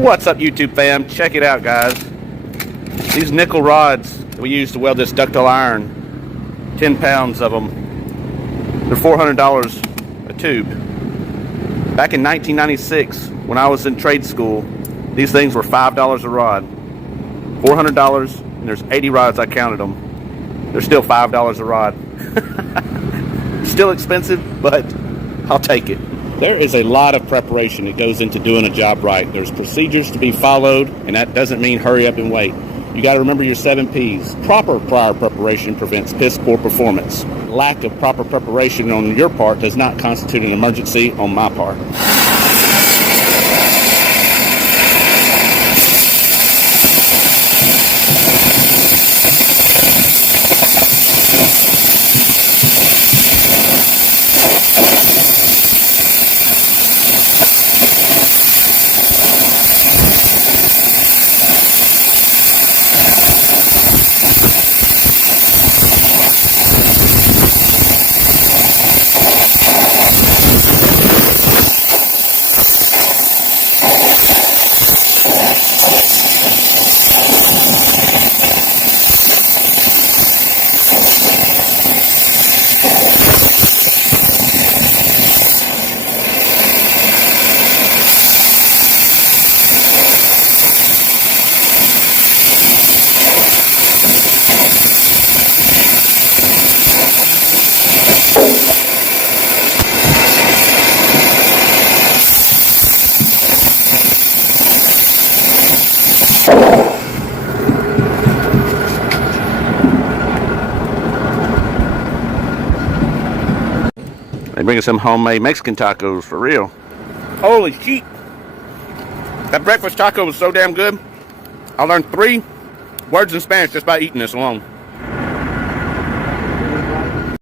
What's up, YouTube fam? Check it out, guys. These nickel rods that we use to weld this ductile iron, 10 pounds of them, they're $400 a tube. Back in 1996, when I was in trade school, these things were $5 a rod. $400, and there's 80 rods. I counted them. They're still $5 a rod. Still expensive, but I'll take it. There is a lot of preparation that goes into doing a job right. There's procedures to be followed, and that doesn't mean hurry up and wait. You got to remember your 7 P's. Proper prior preparation prevents piss poor performance. Lack of proper preparation on your part does not constitute an emergency on my part. They bring us some homemade Mexican tacos for real. Holy shit! That breakfast taco was so damn good. I learned 3 words in Spanish just by eating this alone.